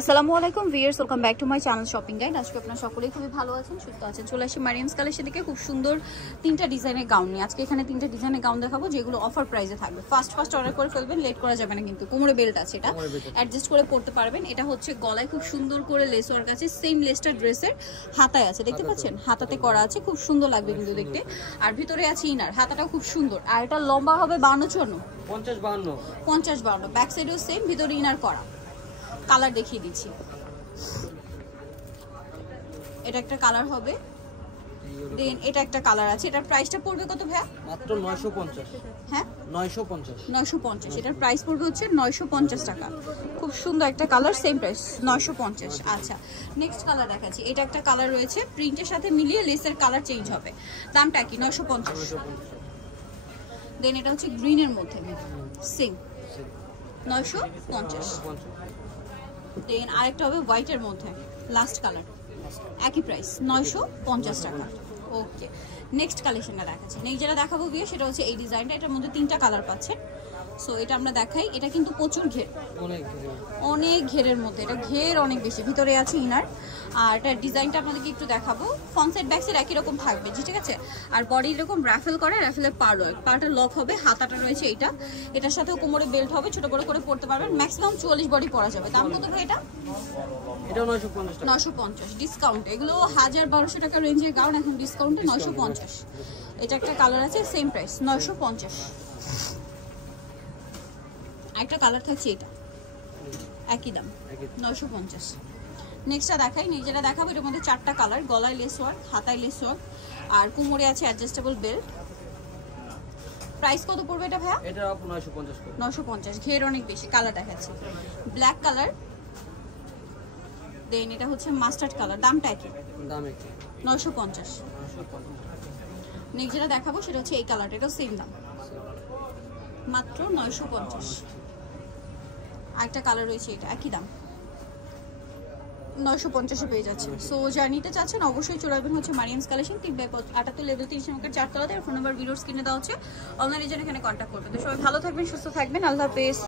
আসসালামু আলাইকুম viewers, welcome back to my channel shopping guide. আজকে আপনারা সকলেই খুবই ভালো আছেন, সুস্থ আছেন। চলে আসি মারিয়ামস কালেকশন থেকে খুব সুন্দর তিনটা ডিজাইনের গাউন নিয়ে। আজকে এখানে তিনটা ডিজাইনের গাউন দেখাবো যেগুলো অফার প্রাইসে থাকবে। ফার্স্ট অর্ডার করে ফেলবেন, লেট করা যাবে না কিন্তু। কোমরে বেল্ট আছে, এটা অ্যাডজাস্ট করে পড়তে পারবেন। এটা হচ্ছে গলায় খুব সুন্দর করে লেস ওয়ার্ক আছে, সেম লেসটা ড্রেসের হাতায় আছে, দেখতে পাচ্ছেন হাতাতে করা আছে, খুব সুন্দর লাগবে কিন্তু দেখতে। আর ভিতরে আছে ইনার, হাতাটাও খুব সুন্দর। আর এটা লম্বা হবে 52-54 ব্যাক সাইডেও সেম, ভিতরে ইনার করা। কালার দেখিয়ে দিচ্ছি, এটা একটা কালার হবে, দেন এটা একটা কালার আছে। এটার প্রাইসটা পড়বে কত ভাইয়া? মাত্র 950। হ্যাঁ 950। এটার প্রাইস পড়বে হচ্ছে 950 টাকা। খুব সুন্দর একটা কালার, সেম প্রাইস 950। আচ্ছা, নেক্সট কালার দেখাচ্ছি। এটা একটা কালার রয়েছে, প্রিন্টের সাথে মিলিয়ে লেসের কালার চেঞ্জ হবে। দামটা কি? 950। দেন এটা হচ্ছে গ্রিনের মধ্যে, সেম 950। দেন আরেকটা হবে হোয়াইটের মধ্যে, লাস্ট কালার, একই প্রাইস 950 টাকা। ওকে, নেক্সট কালেকশনটা দেখাচ্ছি। নেক্সট যেটা দেখাবো বিয়ে সেটা হচ্ছে এই ডিজাইনটা। এটার মধ্যে তিনটা কালার পাচ্ছেন। সো এটা আমরা দেখাই। এটা কিন্তু প্রচুর ঘের, অনেক ঘেরের মধ্যে, এটা ঘের অনেক বেশি। ভিতরে আছে ইনার। আর এটার ডিজাইনটা আপনাদেরকে একটু দেখাবো। ফ্রন্ট সাইড ব্যাক সাইড একই রকম থাকবে, ঠিক আছে। আর বডি এরকম রাফেল করে, রাফেলের পার্টটা লক হবে, হাতাটা রয়েছে এইটা। এটার সাথেও কোমরে বেল্ট হবে, ছোট বড় করে পড়তে পারবেন। ম্যাক্সিমাম 44 বডি পরা যাবে। দাম কত ভাই এটা? এটা 950 টাকা। 950 ডিসকাউন্ট। এগুলো 1000-1200 টাকা রেঞ্জের গাউন, এখন ডিসকাউন্টে 950। এটা একটা কালার আছে, সেম প্রাইস 950। একটা কালার থাকছে, এটা একই দাম 950। নেক্সটটা দেখাই। যেটা দেখাবো এটার মধ্যে চারটা কালার, গলায় লেস ওয়ার্ক, হাতায় লেস ওয়ার্ক, আর কোমরে আছে অ্যাডজাস্টেবল বেল্ট। প্রাইস কত পড়বে এটা ভাইয়া? এটা 950 করে। 950। ঘের অনেক বেশি। কালার দেখাচ্ছি, ব্ল্যাক কালার, দেন এটা হচ্ছে মাস্টার্ড কালার। দামটা একই, দাম একই 950। নেক্সট যেটা দেখাবো সেটা হচ্ছে এই কালারটা, এটাও সেম দাম, মাত্র 950। আরেকটা কালার রয়েছে, এটা একই দাম 950-এ পেয়ে যাচ্ছে। সো যারা নিতে চাচ্ছেন অবশ্যই চলে আসবেন হচ্ছে মারিয়ামস কালেকশন, 3/78 লেভেল 30 নম্বর 4 তলাতে। ফোন নাম্বার ভিডিওর স্ক্রিনে দেওয়া হচ্ছে, অনলাইনে যেন এখানে কন্ট্যাক্ট করবেন। তো সবাই ভালো থাকবেন, সুস্থ থাকবেন, আল্লাহ হাফেজ।